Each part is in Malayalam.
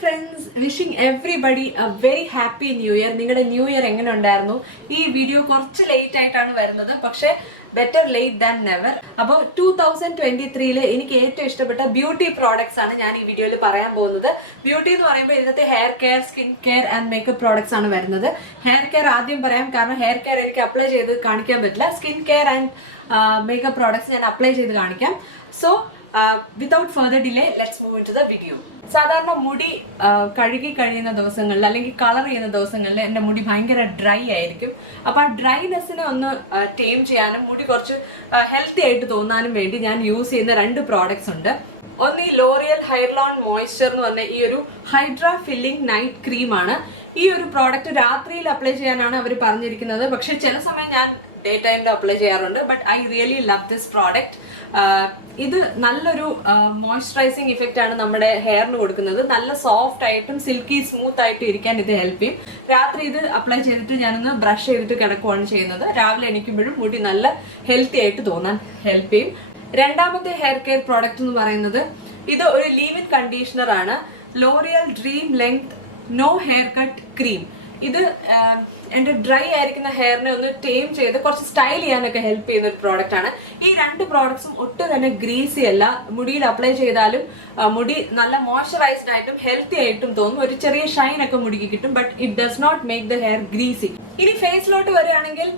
friends, wishing everybody a very happy new year. നിങ്ങളുടെ ന്യൂ ഇയർ എങ്ങനെ ഉണ്ടായിരുന്നു? ഈ വീഡിയോ കുറച്ച് ലേറ്റ് ആയിട്ടാണ് വരുന്നത്, പക്ഷേ ബെറ്റർ ലേറ്റ് ദാൻ നെവർ. അപ്പോൾ 2023 എനിക്ക് ഏറ്റവും ഇഷ്ടപ്പെട്ട ബ്യൂട്ടി പ്രോഡക്ട്സ് ആണ് ഞാൻ ഈ വീഡിയോയിൽ പറയാൻ പോകുന്നത്. ബ്യൂട്ടി എന്ന് പറയുമ്പോൾ ഇതിനകത്ത് hair care, skin care and makeup products ആണ് വരുന്നത്. ഹെയർ കെയർ ആദ്യം പറയാം, കാരണം ഹെയർ കെയർ എനിക്ക് അപ്ലൈ ചെയ്ത് കാണിക്കാൻ പറ്റില്ല. Skin care and makeup products ഞാൻ അപ്ലൈ ചെയ്ത് കാണിക്കാം. So without further delay let's move into the video. സാധാരണ മുടി കഴുകി കഴിയുന്ന ദിവസങ്ങളിൽ അല്ലെങ്കിൽ കളർ ചെയ്യുന്ന ദിവസങ്ങളിൽ എൻ്റെ മുടി ഭയങ്കര ഡ്രൈ ആയിരിക്കും. അപ്പോൾ ആ ഡ്രൈനെസ്സിനെ ഒന്ന് ടേം ചെയ്യാനും മുടി കുറച്ച് ഹെൽത്തി ആയിട്ട് തോന്നാനും വേണ്ടി ഞാൻ യൂസ് ചെയ്യുന്ന രണ്ട് പ്രോഡക്ട്സ് ഉണ്ട്. ഒന്ന് ഈ ലോറിയൽ ഹൈർലോൺ മോയ്സ്ചർ എന്ന് പറഞ്ഞ ഈ ഒരു ഹൈഡ്രാ ഫില്ലിംഗ് നൈറ്റ് ക്രീമാണ്. ഈ ഒരു പ്രോഡക്റ്റ് രാത്രിയിൽ അപ്ലൈ ചെയ്യാനാണ് അവർ പറഞ്ഞിരിക്കുന്നത്, പക്ഷെ ചില സമയം ഞാൻ ഡേ ടൈമിൽ അപ്ലൈ ചെയ്യാറുണ്ട്. But I really love this product. ഇത് നല്ലൊരു മോയ്സ്ചറൈസിങ് ഇഫക്റ്റ് ആണ് നമ്മുടെ ഹെയറിന് കൊടുക്കുന്നത്. നല്ല സോഫ്റ്റ് ആയിട്ടും സിൽക്കി സ്മൂത്ത് ആയിട്ടും ഇരിക്കാൻ ഇത് ഹെൽപ്പ് ചെയ്യും. രാത്രി ഇത് അപ്ലൈ ചെയ്തിട്ട് ഞാനൊന്ന് ബ്രഷ് ചെയ്തിട്ട് കിടക്കുകയാണ് ചെയ്യുന്നത്. രാവിലെ എണീക്കുമ്പോഴും മുടി നല്ല ഹെൽത്തി ആയിട്ട് തോന്നാൻ ഹെൽപ്പ് ചെയ്യും. രണ്ടാമത്തെ ഹെയർ കെയർ പ്രോഡക്റ്റ് എന്ന് പറയുന്നത് ഇത് ഒരു ലീവ് ഇൻ കണ്ടീഷണർ ആണ്. L'Oreal dream length no haircut cream. ഇത് എൻ്റെ ഡ്രൈ ആയിരിക്കുന്ന ഹെയറിനെ ഒന്ന് ടേം ചെയ്ത് കുറച്ച് സ്റ്റൈൽ ചെയ്യാനൊക്കെ ഹെൽപ്പ് ചെയ്യുന്ന ഒരു പ്രോഡക്റ്റ് ആണ്. ഈ രണ്ട് പ്രോഡക്ട്സും ഒട്ടും തന്നെ ഗ്രീസി അല്ല. മുടിയിൽ അപ്ലൈ ചെയ്താലും മുടി നല്ല മോയ്സ്ചറൈസ്ഡ് ആയിട്ടും ഹെൽത്തി ആയിട്ടും തോന്നും. ഒരു ചെറിയ ഷൈൻ ഒക്കെ മുടിക്ക് കിട്ടും. But it does not make the hair greasy. ഇനി ഫേസിലോട്ട് വരികയാണെങ്കിൽ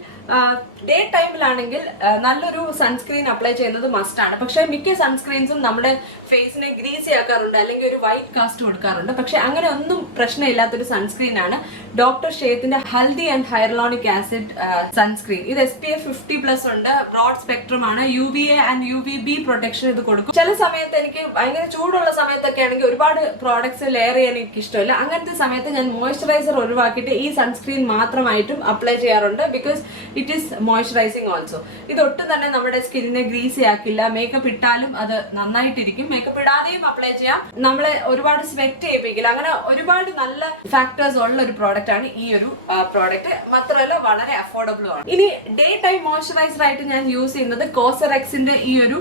ഡേ ടൈമിലാണെങ്കിൽ നല്ലൊരു സൺസ്ക്രീൻ അപ്ലൈ ചെയ്യുന്നത് മസ്റ്റ് ആണ്. പക്ഷെ മിക്ക സൺസ്ക്രീൻസും നമ്മുടെ ഫേസിനെ ഗ്രീസി ആക്കാറുണ്ട്, അല്ലെങ്കിൽ ഒരു വൈറ്റ് കാസ്റ്റ് കൊടുക്കാറുണ്ട്. പക്ഷെ അങ്ങനെ ഒന്നും പ്രശ്നമില്ലാത്തൊരു സൺസ്ക്രീൻ ആണ് ഡോക്ടർ ഷേത്തിന്റെ Haldi and hyaluronic acid sunscreen. ഇത് SPF 50+ ഉണ്ട്, ബ്രോഡ് സ്പെക്ട്രം ആണ്, UVA ആൻഡ് UVB പ്രൊട്ടക്ഷൻ ഇത് കൊടുക്കും. ചില സമയത്ത് എനിക്ക് ഭയങ്കര ചൂടുള്ള സമയത്തൊക്കെ ആണെങ്കിൽ ഒരുപാട് പ്രോഡക്ട്സ് ലെയർ ചെയ്യാൻ എനിക്ക് ഇഷ്ടമില്ല. അങ്ങനത്തെ സമയത്ത് ഞാൻ മോയ്സ്ചറൈസർ ഒഴിവാക്കിയിട്ട് ഈ സൺസ്ക്രീൻ മാത്രമായിട്ടും അപ്ലൈ ചെയ്യാറുണ്ട്. Because it is moisturising also. ഇതൊട്ടും തന്നെ നമ്മുടെ സ്കിന്നിനെ ഗ്രീസി ആക്കില്ല. മേക്കപ്പ് ഇട്ടാലും അത് നന്നായിട്ടിരിക്കും. മേക്കപ്പ് ഇടാതെയും അപ്ലൈ ചെയ്യാം. നമ്മളെ ഒരുപാട് സ്വെറ്റ് ചെയ്യിപ്പിക്കില്ല. അങ്ങനെ ഒരുപാട് നല്ല ഫാക്ടേഴ്സ് ഉള്ള ഒരു പ്രോഡക്റ്റ് ആണ് ഈ ഒരു പ്രോഡക്റ്റ്. മാത്രമല്ല വളരെ അഫോർഡബിളും ആണ്. ഇനി ഡേ ടൈം മോയ്സ്ചറൈസർ ആയിട്ട് ഞാൻ യൂസ് ചെയ്യുന്നത് കോസറെക്സിന്റെ ഈ ഒരു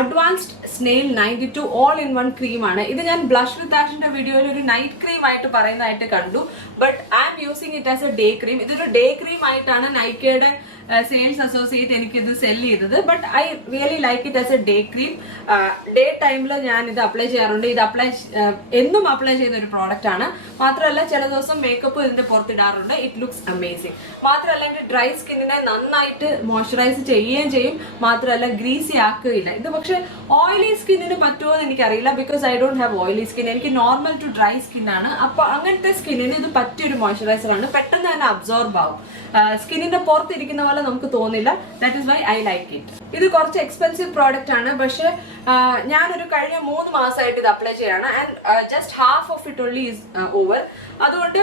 advanced snail 92 all in one cream ആണ്. ഇത് ഞാൻ ബ്ലഷ് വിത്ത് ആഷിന്റെ വീഡിയോയിൽ ഒരു നൈറ്റ് ക്രീം ആയിട്ട് പറയുന്നതായിട്ട് കണ്ടു. But I M using it as A day cream. ഇതൊരു ഡേ ക്രീം ആയിട്ടാണ് നൈക്കയുടെ സെയിൽസ് അസോസിയേറ്റ് എനിക്കിത് സെല് ചെയ്തത്. But I really like it as A day cream. Day ടൈമിൽ ഞാൻ ഇത് അപ്ലൈ ചെയ്യാറുണ്ട്. ഇത് എന്നും അപ്ലൈ ചെയ്യുന്ന ഒരു പ്രോഡക്റ്റ് ആണ്. മാത്രമല്ല ചില ദിവസം മേക്കപ്പ് ഇതിന്റെ പുറത്തിടാറുണ്ട്. It looks amazing. മാത്രമല്ല എൻ്റെ ഡ്രൈ സ്കിന്നിനെ നന്നായിട്ട് മോയ്സ്ചറൈസ് ചെയ്യുകയും ചെയ്യും. മാത്രമല്ല ഗ്രീസി ആക്കുകയില്ല. ഇത് പക്ഷെ ഓയിലി സ്കിന്നിന് പറ്റുമോ എന്ന് എനിക്കറിയില്ല. Because I don't have oily skin. എനിക്ക് നോർമൽ ടു ഡ്രൈ സ്കിൻ ആണ്. അപ്പൊ അങ്ങനത്തെ സ്കിന്നിന് ഇത് പറ്റിയൊരു മോയ്സ്ചറൈസർ ആണ്. പെട്ടെന്ന് തന്നെ അബ്സോർബ് ആവും. സ്കിന്നിന്റെ പുറത്തിരിക്കുന്ന പോലെ നമുക്ക് തോന്നില്ല. That is why I like it. ഇത് കുറച്ച് എക്സ്പെൻസീവ് പ്രോഡക്റ്റ് ആണ്. പക്ഷെ ഞാനൊരു കഴിഞ്ഞ 3 മാസമായിട്ട് ഇത് അപ്ലൈ ചെയ്യാണ്. And just half of it only is over. അതുകൊണ്ട്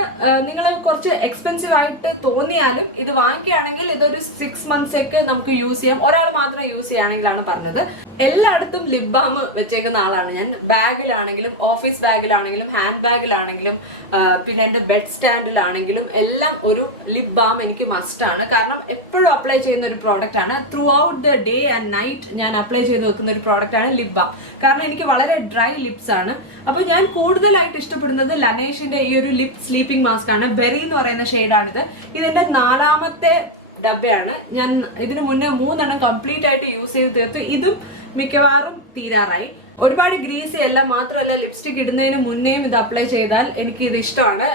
നിങ്ങൾ കുറച്ച് എക്സ്പെൻസീവ് ആയിട്ട് തോന്നിയാലും ഇത് വാങ്ങിക്കുകയാണെങ്കിൽ ഇതൊരു 6 months ഒക്കെ നമുക്ക് യൂസ് ചെയ്യാം. ഒരാൾ മാത്രം യൂസ് ചെയ്യുകയാണെങ്കിലാണ് പറഞ്ഞത്. എല്ലായിടത്തും ലിപ് ബാം വെച്ചേക്കുന്ന ആളാണ് ഞാൻ. ബാഗിലാണെങ്കിലും ഓഫീസ് ബാഗിലാണെങ്കിലും ഹാൻഡ് ബാഗിലാണെങ്കിലും പിന്നെ എൻ്റെ ബെഡ് സ്റ്റാൻഡിലാണെങ്കിലും എല്ലാം ഒരു ലിപ് ബാം എനിക്ക് മസ്റ്റ് ആണ്. കാരണം എപ്പോഴും അപ്ലൈ ചെയ്യുന്ന ഒരു പ്രോഡക്റ്റ് ആണ്. Through out the day and night ഞാൻ അപ്ലൈ ചെയ്ത് വെക്കുന്ന ഒരു പ്രോഡക്റ്റ് ആണ് ലിപ് ബാം. കാരണം എനിക്ക് വളരെ ഡ്രൈ ലിപ്സ് ആണ്. അപ്പോൾ ഞാൻ കൂടുതലായിട്ട് ഇഷ്ടപ്പെടുന്നത് ലനേഷിന്റെ ഈ ഒരു ലിപ് സ്ലീപ്പിംഗ് മാസ്ക് ആണ്. ബെറി എന്ന് പറയുന്ന ഷെയ്ഡാണിത്. ഇതിന്റെ 4ാമത്തെ ഡബ്ബയാണ്. ഞാൻ ഇതിനു മുന്നേ 3 എണ്ണം കംപ്ലീറ്റ് ആയിട്ട് യൂസ് ചെയ്ത് തീർത്തു. ഇതും മിക്കവാറും തീരാറായി. ഒരുപാട് ഗ്രീസി അല്ല. മാത്രമല്ല ലിപ്സ്റ്റിക് ഇടുന്നതിന് മുന്നേയും ഇത് അപ്ലൈ ചെയ്താൽ എനിക്ക് ഇത് ഇഷ്ടമാണ്.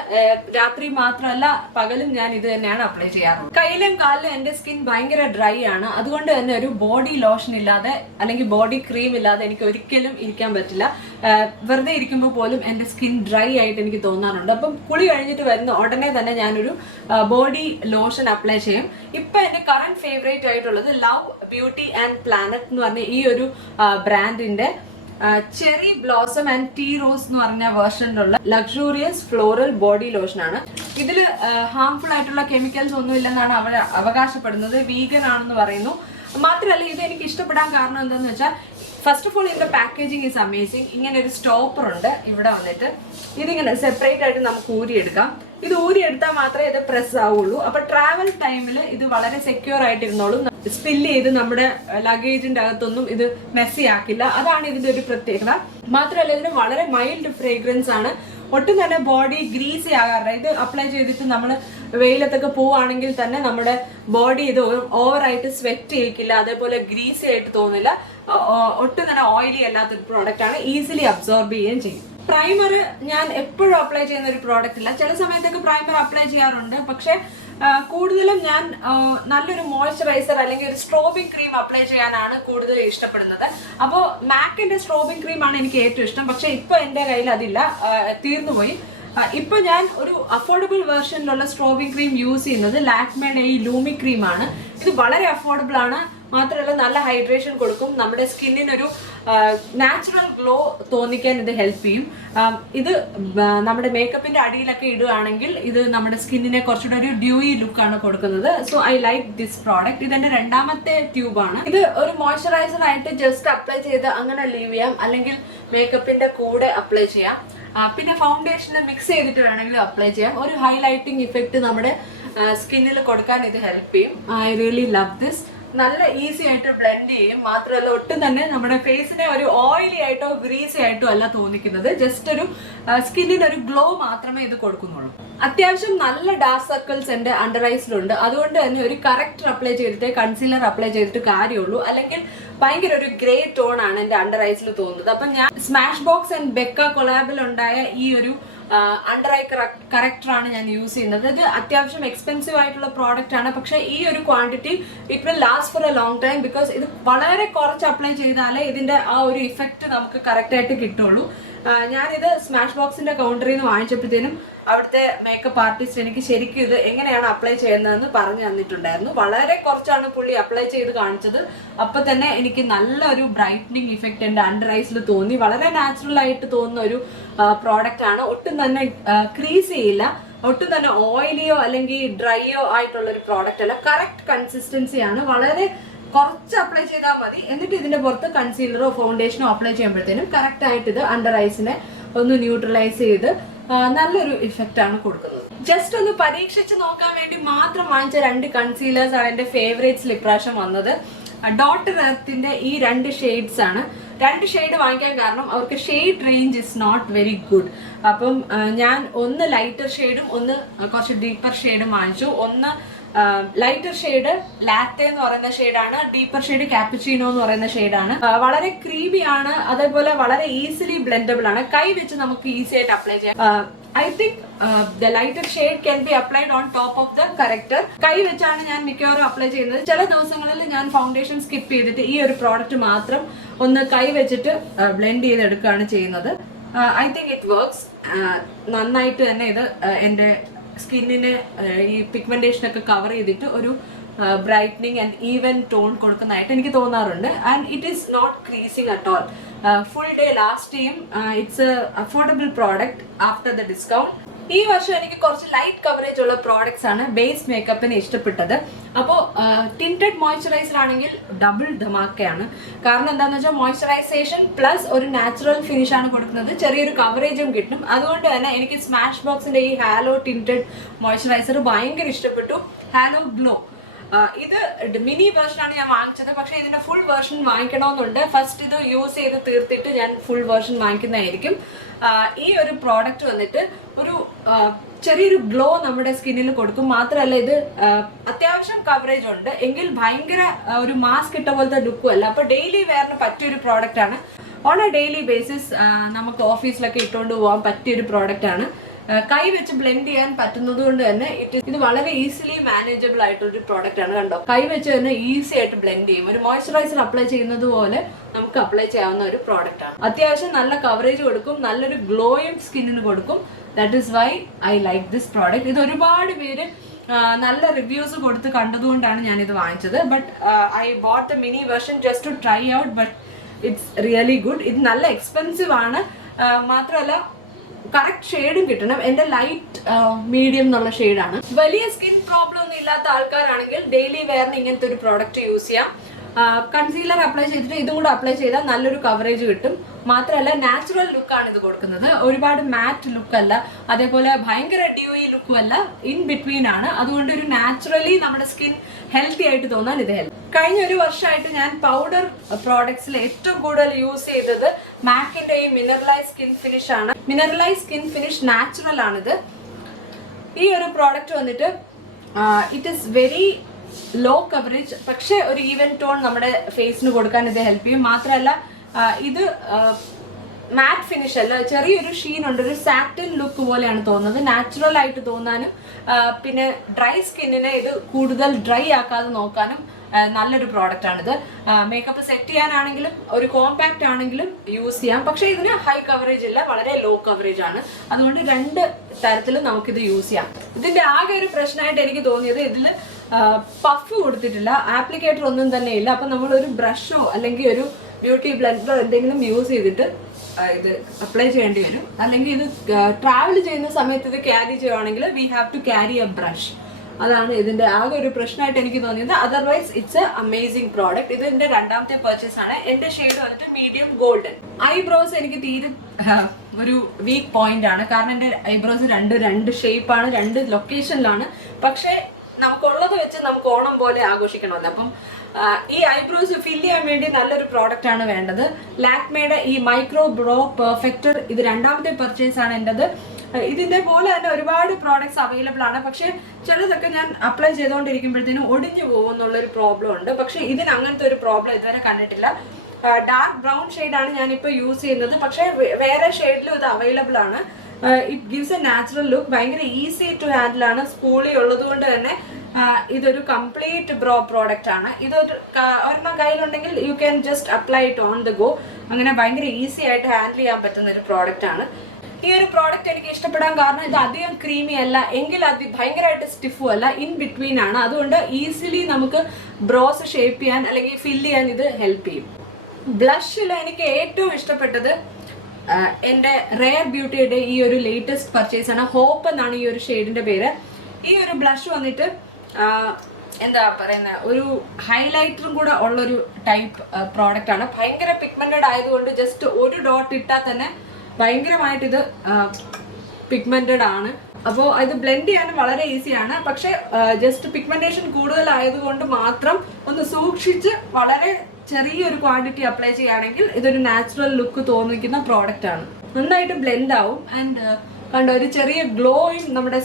രാത്രി മാത്രമല്ല പകലും ഞാൻ ഇത് തന്നെയാണ് അപ്ലൈ ചെയ്യാറുള്ളത്. കയ്യിലും കാലിലും എൻ്റെ സ്കിൻ ഭയങ്കര ഡ്രൈ ആണ്. അതുകൊണ്ട് തന്നെ ഒരു ബോഡി ലോഷൻ ഇല്ലാതെ അല്ലെങ്കിൽ ബോഡി ക്രീം ഇല്ലാതെ എനിക്ക് ഒരിക്കലും ഇരിക്കാൻ പറ്റില്ല. വെറുതെ ഇരിക്കുമ്പോൾ പോലും എൻ്റെ സ്കിൻ ഡ്രൈ ആയിട്ട് എനിക്ക് തോന്നാറുണ്ട്. അപ്പം കുളി കഴിഞ്ഞിട്ട് വരുന്ന ഉടനെ തന്നെ ഞാനൊരു ബോഡി ലോഷൻ അപ്ലൈ ചെയ്യും. ഇപ്പൊ എൻ്റെ കറന്റ് ഫേവറേറ്റ് ആയിട്ടുള്ളത് ലവ് ബ്യൂട്ടി ആൻഡ് പ്ലാനറ്റ് എന്ന് പറഞ്ഞ ഈ ഒരു ബ്രാൻഡിന്റെ cherry blossom and tea rose എന്ന് പറഞ്ഞ വേർഷനിലുള്ള ലക്ഷൂറിയസ് ഫ്ലോറൽ ബോഡി ലോഷൻ ആണ്. ഇതിൽ ഹാംഫുൾ ആയിട്ടുള്ള കെമിക്കൽസ് ഒന്നും ഇല്ലെന്നാണ് അവർ അവകാശപ്പെടുന്നത്. വീഗൻ ആണെന്ന് പറയുന്നു. മാത്രമല്ല ഇത് എനിക്ക് ഇഷ്ടപ്പെടാൻ കാരണം എന്താണെന്ന് വെച്ചാൽ ഫസ്റ്റ് ഓഫ് ഓൾ ഇതിന്റെ പാക്കേജിങ് ഈസ് അമേസിങ്. ഇങ്ങനെ ഒരു സ്റ്റോപ്പർ ഉണ്ട് ഇവിടെ വന്നിട്ട്. ഇതിങ്ങനെ സെപ്പറേറ്റ് ആയിട്ട് നമുക്ക് ഊരിയെടുക്കാം. ഇത് ഊരിയെടുത്താൽ മാത്രമേ ഇത് പ്രസ് ആവുള്ളൂ. അപ്പൊ ട്രാവൽ ടൈമിൽ ഇത് വളരെ സെക്യൂർ ആയിട്ടിരുന്നോളും. സ്പില്ല് ചെയ്ത് നമ്മുടെ ലഗേജിന്റെ അകത്തൊന്നും ഇത് മെസ്സി ആക്കില്ല. അതാണ് ഇതിന്റെ ഒരു പ്രത്യേകത. മാത്രമല്ല ഇതിന് വളരെ മൈൽഡ് ഫ്രേഗ്രൻസ് ആണ്. ഒട്ടും തന്നെ ബോഡി ഗ്രീസി ആകാറില്ല. ഇത് അപ്ലൈ ചെയ്തിട്ട് നമ്മൾ വെയിലത്തൊക്കെ പോവുകയാണെങ്കിൽ തന്നെ നമ്മുടെ ബോഡി ഇത് ഓവറായിട്ട് സ്വെറ്റ് ചെയ്യിക്കില്ല, അതേപോലെ ഗ്രീസി ആയിട്ട് തോന്നില്ല. ഒട്ടും തന്നെ ഓയിലി അല്ലാത്തൊരു പ്രോഡക്റ്റ് ആണ്, ഈസിലി അബ്സോർബ് ചെയ്യുകയും ചെയ്യും. പ്രൈമർ ഞാൻ എപ്പോഴും അപ്ലൈ ചെയ്യുന്ന ഒരു പ്രോഡക്റ്റ് ഇല്ല. ചില സമയത്തൊക്കെ പ്രൈമർ അപ്ലൈ ചെയ്യാറുണ്ട്, പക്ഷെ കൂടുതലും ഞാൻ നല്ലൊരു മോയ്സ്ചറൈസർ അല്ലെങ്കിൽ ഒരു സ്ട്രോബിംഗ് ക്രീം അപ്ലൈ ചെയ്യാനാണ് കൂടുതൽ ഇഷ്ടപ്പെടുന്നത്. അപ്പോൾ മാക്കിന്റെ സ്ട്രോബിംഗ് ക്രീമാണ് എനിക്ക് ഏറ്റവും ഇഷ്ടം. പക്ഷെ ഇപ്പൊ എന്റെ കയ്യിൽ അതില്ല, തീർന്നുപോയി. ഇപ്പൊ ഞാൻ ഒരു അഫോർഡബിൾ വേർഷനിലുള്ള സ്ട്രോബിംഗ് ക്രീം യൂസ് ചെയ്യുന്നത് ലാക്മേയുടെ ഈ ലൂമി ക്രീമാണ്. ഇത് വളരെ അഫോർഡബിൾ ആണ്, മാത്രമല്ല നല്ല ഹൈഡ്രേഷൻ കൊടുക്കും, നമ്മുടെ സ്കിന്നിനൊരു നാച്ചുറൽ ഗ്ലോ തോന്നിക്കാൻ ഇത് ഹെൽപ്പ് ചെയ്യും. ഇത് നമ്മുടെ മേക്കപ്പിന്റെ അടിയിലൊക്കെ ഇടുകയാണെങ്കിൽ ഇത് നമ്മുടെ സ്കിന്നിനെ കുറച്ചുകൂടെ ഒരു ഡ്യൂയി ലുക്കാണ് കൊടുക്കുന്നത്. So I like this product. ഇതെന്റെ രണ്ടാമത്തെ ട്യൂബാണ്. ഇത് ഒരു മോയ്സ്ചറൈസർ ആയിട്ട് ജസ്റ്റ് അപ്ലൈ ചെയ്ത് അങ്ങനെ ലീവ് ചെയ്യാം, അല്ലെങ്കിൽ മേക്കപ്പിന്റെ കൂടെ അപ്ലൈ ചെയ്യാം. പിന്നെ ഫൗണ്ടേഷന് മിക്സ് ചെയ്തിട്ട് വേണമെങ്കിലും അപ്ലൈ ചെയ്യാം. ഒരു ഹൈലൈറ്റിംഗ് ഇഫക്റ്റ് നമ്മുടെ സ്കിന്നിൽ കൊടുക്കാൻ ഇത് ഹെൽപ്പ് ചെയ്യും. I really love this. നല്ല ഈസി ആയിട്ട് ബ്ലെൻഡ് ചെയ്യും, മാത്രമല്ല ഒട്ടും തന്നെ നമ്മുടെ ഫേസിനെ ഒരു ഓയിലി ആയിട്ടോ ഗ്രീസി ആയിട്ടോ അല്ല തോന്നിക്കുന്നത്. ജസ്റ്റ് ഒരു സ്കിന്നിന് ഒരു ഗ്ലോ മാത്രമേ ഇത് കൊടുക്കുന്നുള്ളൂ. അത്യാവശ്യം നല്ല ഡാർക്ക് സർക്കിൾസ് എൻ്റെ അണ്ടർ ഐസിലുണ്ട്, അതുകൊണ്ട് തന്നെ ഒരു കറക്റ്റർ അപ്ലൈ ചെയ്തിട്ട് കൺസീലർ അപ്ലൈ ചെയ്തിട്ട് കാര്യമുള്ളൂ, അല്ലെങ്കിൽ ഭയങ്കര ഒരു ഗ്രേ ടോൺ ആണ് എൻ്റെ അണ്ടർ ഐസിൽ തോന്നുന്നത്. അപ്പം ഞാൻ സ്മാഷ് ബോക്സ് ആൻഡ് ബെക്ക കൊളാബിൽ ഉണ്ടായ ഈ ഒരു അണ്ടർ ഐ കറക്റ്ററാണ് ഞാൻ യൂസ് ചെയ്യുന്നത്. ഇത് അത്യാവശ്യം എക്സ്പെൻസീവ് ആയിട്ടുള്ള പ്രോഡക്റ്റ് ആണ്, പക്ഷെ ഈ ഒരു quantity it will last for a long time. Because ഇത് വളരെ കുറച്ച് അപ്ലൈ ചെയ്താലേ ഇതിന്റെ ആ ഒരു ഇഫക്റ്റ് നമുക്ക് കറക്റ്റ് ആയിട്ട് കിട്ടുള്ളൂ. ഞാനിത് സ്മാഷ് ബോക്സിന്റെ കൗണ്ടറിൽ നിന്ന് വാങ്ങിച്ചപ്പോഴത്തേനും അവിടുത്തെ മേക്കപ്പ് ആർട്ടിസ്റ്റ് എനിക്ക് ശരിക്കും ഇത് എങ്ങനെയാണ് അപ്ലൈ ചെയ്യുന്നതെന്ന് പറഞ്ഞു തന്നിട്ടുണ്ടായിരുന്നു. വളരെ കുറച്ചാണ് പുള്ളി അപ്ലൈ ചെയ്ത് കാണിച്ചത്. അപ്പൊ തന്നെ എനിക്ക് നല്ലൊരു ബ്രൈറ്റനിങ് ഇഫക്റ്റ് എൻ്റെ അണ്ടർ ഐസിൽ തോന്നി. വളരെ നാച്ചുറൽ ആയിട്ട് തോന്നുന്ന ഒരു പ്രോഡക്റ്റ് ആണ്. ഒട്ടും തന്നെ ക്രീസ് ചെയ്യില്ല, ഒട്ടും തന്നെ ഓയിലിയോ അല്ലെങ്കിൽ ഡ്രൈയോ ആയിട്ടുള്ള ഒരു പ്രോഡക്റ്റ് അല്ല. കറക്റ്റ് കൺസിസ്റ്റൻസിയാണ്. വളരെ കുറച്ച് അപ്ലൈ ചെയ്താൽ മതി. എന്നിട്ട് ഇതിന്റെ പുറത്ത് കൺസീലറോ ഫൗണ്ടേഷനോ അപ്ലൈ ചെയ്യുമ്പോഴത്തേനും കറക്റ്റ് ആയിട്ട് ഇത് അണ്ടർ ഐസിനെ ഒന്ന് ന്യൂട്രലൈസ് ചെയ്ത് നല്ലൊരു ഇഫക്റ്റ് ആണ് കൊടുക്കുന്നത്. ജസ്റ്റ് ഒന്ന് പരീക്ഷിച്ച് നോക്കാൻ വേണ്ടി മാത്രം വാങ്ങിച്ച 2 കൺസീലേഴ്സ് ആണ് എൻ്റെ ഫേവറേറ്റ്സിൽ ഇപ്രാവശ്യം വന്നത്. ഡോട്ടർ എർത്തിന്റെ ഈ 2 ഷെയ്ഡ്സ് ആണ്. 2 ഷെയ്ഡ് വാങ്ങിക്കാൻ കാരണം അവർക്ക് shade range is not very good. അപ്പം ഞാൻ ഒന്ന് ലൈറ്റർ ഷെയ്ഡും ഒന്ന് കുറച്ച് ഡീപ്പർ ഷെയ്ഡും വാങ്ങിച്ചു. ഒന്ന് ലൈറ്റർ ഷെയ്ഡ് ലാറ്റെ എന്ന് പറയുന്ന ഷെയ്ഡാണ്, ഡീപ്പർ ഷെയ്ഡ് കാപ്പുച്ചീനോ എന്ന് പറയുന്ന ഷെയ്ഡാണ്. വളരെ ക്രീമി ആണ്, അതേപോലെ വളരെ ഈസിലി ബ്ലെൻഡബിൾ ആണ്. കൈ വെച്ച് നമുക്ക് ഈസി ആയിട്ട് അപ്ലൈ ചെയ്യാം. I think the lighter shade can be applied on top of the corrector. കൈ വെച്ചാണ് ഞാൻ മിക്കവാറും അപ്ലൈ ചെയ്യുന്നത്. ചില ദിവസങ്ങളിൽ ഞാൻ ഫൗണ്ടേഷൻ സ്കിപ്പ് ചെയ്തിട്ട് ഈ ഒരു പ്രോഡക്റ്റ് മാത്രം ഒന്ന് കൈ വെച്ചിട്ട് ബ്ലെൻഡ് ചെയ്തെടുക്കുകയാണ് ചെയ്യുന്നത്. I think it works. നന്നായിട്ട് തന്നെ ഇത് എൻ്റെ സ്കിന്നിന് ഈ പിഗ്മെന്റേഷൻ ഒക്കെ കവർ ചെയ്തിട്ട് ഒരു ബ്രൈറ്റനിങ് ആൻഡ് ഈവൻ ടോൺ കൊടുക്കുന്നതായിട്ട് എനിക്ക് തോന്നാറുണ്ട്. And it is not creasing at all. Full day last ചെയ്യും. It's a affordable product after the discount. ഈ വർഷം എനിക്ക് കുറച്ച് ലൈറ്റ് കവറേജ് ഉള്ള പ്രോഡക്ട്സ് ആണ് ബേസ് മേക്കപ്പിന് ഇഷ്ടപ്പെട്ടത്. അപ്പോൾ ടിൻറ്റഡ് മോയ്സ്ചറൈസർ ആണെങ്കിൽ ഡബിൾ ധമാക്കയാണ്. കാരണം എന്താണെന്ന് വെച്ചാൽ മോയ്സ്ചറൈസേഷൻ പ്ലസ് ഒരു നാച്ചുറൽ ഫിനിഷ് ആണ് കൊടുക്കുന്നത്, ചെറിയൊരു കവറേജും കിട്ടും. അതുകൊണ്ട് തന്നെ എനിക്ക് സ്മാഷ് ബോക്സിന്റെ ഈ ഹാലോ ടിൻറ്റഡ് മോയ്സ്ചറൈസർ ഭയങ്കര ഇഷ്ടപ്പെട്ടു. ഹാലോ ഗ്ലോ ഇത് മിനി വേർഷനാണ് ഞാൻ വാങ്ങിച്ചത്. പക്ഷേ ഇതിന്റെ ഫുൾ വേർഷൻ വാങ്ങിക്കണമെന്നുണ്ട്. ഫസ്റ്റ് ഇത് യൂസ് ചെയ്ത് തീർത്തിട്ട് ഞാൻ ഫുൾ വേർഷൻ വാങ്ങിക്കുന്നതായിരിക്കും. ഈ ഒരു പ്രോഡക്റ്റ് വന്നിട്ട് ഒരു ചെറിയൊരു ഗ്ലോ നമ്മുടെ സ്കിന്നിൽ കൊടുക്കും. മാത്രമല്ല ഇത് അത്യാവശ്യം കവറേജ് ഉണ്ട്, എങ്കിൽ ഭയങ്കര ഒരു മാസ്ക് ഇട്ട പോലത്തെ ലുക്കും അല്ല. അപ്പൊ ഡെയിലി വെയറിന് പറ്റിയൊരു പ്രോഡക്റ്റ് ആണ്. ഓൺ എ ഡെയിലി ബേസിസ് നമുക്ക് ഓഫീസിലൊക്കെ ഇട്ടുകൊണ്ട് പോകാൻ പറ്റിയൊരു പ്രോഡക്റ്റ് ആണ്. കൈ വെച്ച് ബ്ലെൻഡ് ചെയ്യാൻ പറ്റുന്നത് കൊണ്ട് തന്നെ ഇത് വളരെ ഈസിലി മാനേജബിൾ ആയിട്ടൊരു പ്രോഡക്റ്റ് ആണ്. കണ്ടോ, കൈ വെച്ച് തന്നെ ഈസി ആയിട്ട് ബ്ലെൻഡ് ചെയ്യും. ഒരു മോയ്സ്ചറൈസർ അപ്ലൈ ചെയ്യുന്നത് പോലെ നമുക്ക് അപ്ലൈ ചെയ്യാവുന്ന ഒരു പ്രോഡക്റ്റ് ആണ്. അത്യാവശ്യം നല്ല കവറേജ് കൊടുക്കും, നല്ലൊരു ഗ്ലോയും സ്കിന്നിന് കൊടുക്കും. That is why I like this product. ഇത് ഒരുപാട് പേര് നല്ല റിവ്യൂസ് കൊടുത്ത് കണ്ടതുകൊണ്ടാണ് ഞാനിത് വാങ്ങിച്ചത്. But I bought the mini version just to try out. But it's really good. ഇത് നല്ല എക്സ്പെൻസീവ് ആണ്. മാത്രമല്ല കറക്റ്റ് ഷെയ്ഡും കിട്ടണം. എന്റെ ലൈറ്റ് മീഡിയം എന്നുള്ള ഷെയ്ഡാണ്. വലിയ സ്കിൻ പ്രോബ്ലം ഒന്നും ഇല്ലാത്ത ആൾക്കാരാണെങ്കിൽ ഡെയിലി വെയറിന് ഇങ്ങനത്തെ ഒരു പ്രോഡക്റ്റ് യൂസ് ചെയ്യാം. കൺസീലർ അപ്ലൈ ചെയ്തിട്ട് ഇതും കൂടെ അപ്ലൈ ചെയ്താൽ നല്ലൊരു കവറേജ് കിട്ടും. മാത്രമല്ല നാച്ചുറൽ ലുക്കാണ് ഇത് കൊടുക്കുന്നത്. ഒരുപാട് മാറ്റ് ലുക്ക് അല്ല, അതേപോലെ ഭയങ്കര ഡ്യൂയി ലുക്കും അല്ല, ഇൻ ബിറ്റ്വീൻ ആണ്. അതുകൊണ്ട് ഒരു നാച്ചുറലി നമ്മുടെ സ്കിൻ ഹെൽത്തി ആയിട്ട് തോന്നാൻ ഇത് ഹെൽപ്പ്. കഴിഞ്ഞ ഒരു വർഷമായിട്ട് ഞാൻ പൗഡർ പ്രോഡക്ട്സിൽ ഏറ്റവും കൂടുതൽ യൂസ് ചെയ്തത് മാക്കിന്റെ ഈ മിനറലൈസ് സ്കിൻ ഫിനിഷ് ആണ്. മിനറലൈസ് സ്കിൻ ഫിനിഷ് നാച്ചുറൽ ആണിത്. ഈ ഒരു പ്രോഡക്റ്റ് വന്നിട്ട് it is very low coverage, പക്ഷെ ഒരു ഈവൻ ടോൺ നമ്മുടെ ഫേസിന് കൊടുക്കാൻ ഇത് ഹെൽപ്പ് ചെയ്യും. മാത്രമല്ല ഇത് മാറ്റ് ഫിനിഷ് അല്ല, ചെറിയൊരു ഷീൻ ഉണ്ട്, ഒരു സാറ്റിൻ ലുക്ക് പോലെയാണ് തോന്നുന്നത്. നാച്ചുറൽ ആയിട്ട് തോന്നാനും പിന്നെ ഡ്രൈ സ്കിന്നിനെ ഇത് കൂടുതൽ ഡ്രൈ ആക്കാതെ നോക്കാനും നല്ലൊരു പ്രോഡക്റ്റ് ആണിത്. മേക്കപ്പ് സെറ്റ് ചെയ്യാനാണെങ്കിലും ഒരു കോമ്പാക്റ്റ് ആണെങ്കിലും യൂസ് ചെയ്യാം. പക്ഷെ ഇതിന് ഹൈ കവറേജ് ഇല്ല, വളരെ ലോ കവറേജ് ആണ്. അതുകൊണ്ട് രണ്ട് തരത്തിലും നമുക്കിത് യൂസ് ചെയ്യാം. ഇതിന്റെ ആകെ ഒരു പ്രശ്നമായിട്ട് എനിക്ക് തോന്നിയത് ഇതിൽ പഫ് കൊടുത്തിട്ടില്ല, ആപ്ലിക്കേറ്റർ ഒന്നും തന്നെ ഇല്ല. അപ്പൊ നമ്മൾ ഒരു ബ്രഷോ അല്ലെങ്കിൽ ഒരു ബ്യൂട്ടി ബ്ലെൻഡറോ എന്തെങ്കിലും യൂസ് ചെയ്തിട്ട് ഇത് അപ്ലൈ ചെയ്യേണ്ടി വരും. അല്ലെങ്കിൽ ഇത് ട്രാവൽ ചെയ്യുന്ന സമയത്ത് ഇത് ക്യാരി ചെയ്യുവാണെങ്കിൽ we have to carry a brush. അതാണ് ഇതിന്റെ ആകെ ഒരു പ്രശ്നമായിട്ട് എനിക്ക് തോന്നിയത്. Otherwise it's a amazing product. ഇത് എന്റെ രണ്ടാമത്തെ പർച്ചേസ് ആണ്. എന്റെ ഷെയ്ഡ് വന്നിട്ട് മീഡിയം ഗോൾഡൻ. ഐബ്രോസ് എനിക്ക് തീരെ ഒരു വീക്ക് പോയിന്റ് ആണ്. കാരണം എന്റെ ഐബ്രോസ് രണ്ട് ഷേപ്പാണ്, രണ്ട് ലൊക്കേഷനിലാണ്. പക്ഷെ നമുക്കുള്ളത് വെച്ച് നമുക്ക് ഓണം പോലെ ആഘോഷിക്കണമല്ലോ. അപ്പം ഈ ഐബ്രോസ് ഫില്ല് ചെയ്യാൻ വേണ്ടി നല്ലൊരു പ്രോഡക്റ്റ് ആണ് വേണ്ടത്. ലാക്മേയുടെ ഈ മൈക്രോ ബ്രോ പെർഫെക്റ്റർ ഇത് രണ്ടാമത്തെ പർച്ചേസ് ആണ് എന്റേത്. ഇതിന്റെ പോലെ തന്നെ ഒരുപാട് പ്രോഡക്ട്സ് അവൈലബിൾ ആണ്. പക്ഷെ ചിലതൊക്കെ ഞാൻ അപ്ലൈ ചെയ്തുകൊണ്ടിരിക്കുമ്പോഴത്തേനും ഒടിഞ്ഞു പോകുമെന്നുള്ളൊരു പ്രോബ്ലം ഉണ്ട്. പക്ഷെ ഇതിന് അങ്ങനത്തെ ഒരു പ്രോബ്ലം ഇതുവരെ കണ്ടിട്ടില്ല. ഡാർക്ക് ബ്രൗൺ ഷെയ്ഡാണ് ഞാനിപ്പോൾ യൂസ് ചെയ്യുന്നത്. പക്ഷെ വേറെ ഷെയ്ഡിലും ഇത് അവൈലബിൾ ആണ്. It gives A natural look. ഭയങ്കര ഈസി ടു ഹാൻഡിൽ ആണ്. സ്പൂളി ഉള്ളത് കൊണ്ട് തന്നെ ഇതൊരു കംപ്ലീറ്റ് ബ്രോ പ്രോഡക്റ്റ് ആണ്. ഇതൊരു ഒരെണ്ണം കയ്യിലുണ്ടെങ്കിൽ you can just apply it on the go. അങ്ങനെ ഭയങ്കര ഈസി ആയിട്ട് ഹാൻഡിൽ ചെയ്യാൻ പറ്റുന്ന ഒരു പ്രോഡക്റ്റ് ആണ്. ഈ ഒരു പ്രോഡക്റ്റ് എനിക്ക് ഇഷ്ടപ്പെടാൻ കാരണം ഇത് അധികം ക്രീമി അല്ല, എങ്കിൽ അത് ഭയങ്കരമായിട്ട് സ്റ്റിഫും അല്ല, ഇൻ ബിറ്റ്വീൻ ആണ്. അതുകൊണ്ട് ഈസിലി നമുക്ക് ബ്രോസ് ഷേപ്പ് ചെയ്യാൻ അല്ലെങ്കിൽ ഫില്ല് ചെയ്യാൻ ഇത് ഹെൽപ്പ് ചെയ്യും. ബ്ലഷിൽ എനിക്ക് ഏറ്റവും ഇഷ്ടപ്പെട്ടത് എൻ്റെ റെയർ ബ്യൂട്ടിയുടെ ഈ ഒരു ലേറ്റസ്റ്റ് പർച്ചേസ് ആണ്. ഹോപ്പ് എന്നാണ് ഈ ഒരു ഷെയ്ഡിന്റെ പേര്. ഈ ഒരു ബ്ലഷ് വന്നിട്ട് എന്താ പറയുന്ന ഒരു ഹൈലൈറ്ററും കൂടെ ഉള്ളൊരു ടൈപ്പ് പ്രോഡക്റ്റ് ആണ്. ഭയങ്കര പിഗ്മെന്റഡ് ആയതുകൊണ്ട് ജസ്റ്റ് ഒരു ഡോട്ട് ഇട്ടാൽ തന്നെ ഭയങ്കരമായിട്ട് ഇത് പിഗ്മെന്റഡ് ആണ്. അപ്പോൾ ഇത് ബ്ലെൻഡ് ചെയ്യാനും വളരെ ഈസിയാണ്. പക്ഷെ ജസ്റ്റ് പിഗ്മെന്റേഷൻ കൂടുതലായതുകൊണ്ട് മാത്രം ഒന്ന് സൂക്ഷിച്ച് വളരെ ചെറിയൊരു ക്വാണ്ടിറ്റി അപ്ലൈ ചെയ്യുകയാണെങ്കിൽ ഇതൊരു നാച്ചുറൽ ലുക്ക് തോന്നിക്കുന്ന പ്രോഡക്റ്റ് ആണ്. നന്നായിട്ട് ബ്ലെൻഡ് ആവും ആൻഡ് കണ്ടോ ഒരു ചെറിയ ഗ്ലോയും നമ്മുടെ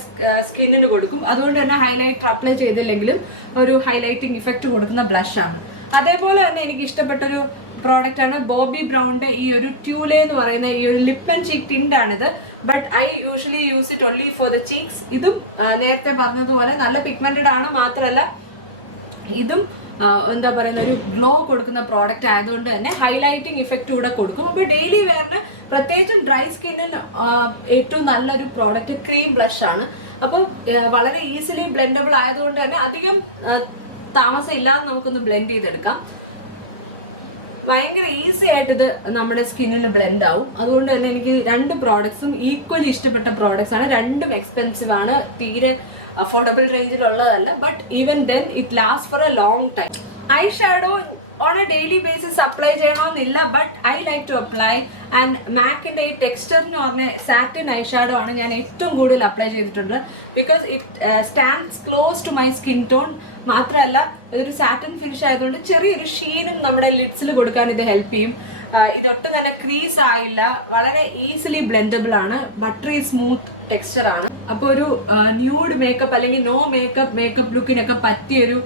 സ്കിന്നിന് കൊടുക്കും. അതുകൊണ്ട് തന്നെ ഹൈലൈറ്റർ അപ്ലൈ ചെയ്തില്ലെങ്കിലും ഒരു ഹൈലൈറ്റിംഗ് ഇഫക്റ്റ് കൊടുക്കുന്ന ബ്ലഷ് ആണ്. അതേപോലെ തന്നെ എനിക്ക് ഇഷ്ടപ്പെട്ടൊരു പ്രോഡക്റ്റ് ആണ് ബോബി ബ്രൗണിന്റെ ഈ ഒരു ട്യൂലെ എന്ന് പറയുന്ന ഈ ഒരു ലിപ്പ് ആൻഡ് ചീക്ക് ടിന്റ് ആണിത്. But I usually use it only for the cheeks. ഇതും നേരത്തെ പറഞ്ഞതുപോലെ നല്ല പിഗ്മെന്റഡ് ആണ്. മാത്രമല്ല ഇതും എന്താ പറയുന്ന ഒരു ഗ്ലോ കൊടുക്കുന്ന പ്രോഡക്റ്റ് ആയതുകൊണ്ട് തന്നെ ഹൈലൈറ്റിംഗ് ഇഫക്റ്റ് കൂടെ കൊടുക്കും. അപ്പോൾ ഡെയിലി വെയറിന് പ്രത്യേകിച്ചും ഡ്രൈ സ്കിന്നിന് ഏറ്റവും നല്ലൊരു പ്രോഡക്റ്റ് ക്രീം ബ്ലഷ് ആണ്. അപ്പോൾ വളരെ ഈസിലി ബ്ലെൻഡബിൾ ആയതുകൊണ്ട് തന്നെ അധികം താമസം ഇല്ലാതെ നമുക്കൊന്ന് ബ്ലെൻഡ് ചെയ്തെടുക്കാം. ഭയങ്കര ഈസി ആയിട്ട് ഇത് നമ്മുടെ സ്കിന്നിന് ബ്ലെൻഡ് ആവും. അതുകൊണ്ട് തന്നെ എനിക്ക് രണ്ട് പ്രോഡക്ട്സും ഈക്വലി ഇഷ്ടപ്പെട്ട പ്രോഡക്ട്സ് ആണ്. രണ്ടും എക്സ്പെൻസീവ് ആണ്, തീരെ അഫോർഡബിൾ റേഞ്ചിലുള്ളതല്ല. But even then it last for a long time. Eye shadow on a daily basis apply ചെയ്യണമെന്നില്ല, but I like to apply. And മാക്കിന്റെ ഈ ടെക്സ്ചർ എന്ന് പറഞ്ഞ സാറ്റിൻ ഐ ഷാഡോ ആണ് ഞാൻ ഏറ്റവും കൂടുതൽ അപ്ലൈ ചെയ്തിട്ടുള്ളത്. Because it stands close to my skin tone. മാത്രമല്ല ഇതൊരു സാറ്റിൻ ഫിനിഷ് ആയതുകൊണ്ട് ചെറിയൊരു ഷീനും നമ്മുടെ ലിഡ്സിൽ കൊടുക്കാൻ ഇത് ഹെൽപ്പ് ചെയ്യും. ഇതൊട്ടും തന്നെ ക്രീസ് ആയില്ല, വളരെ ഈസിലി ബ്ലെൻഡബിൾ ആണ്, ബട്ടറി സ്മൂത്ത് ടെക്സ്ചർ ആണ്. അപ്പോൾ ഒരു ന്യൂഡ് മേക്കപ്പ് അല്ലെങ്കിൽ നോ മേക്കപ്പ് ലുക്കിനൊക്കെ പറ്റിയൊരു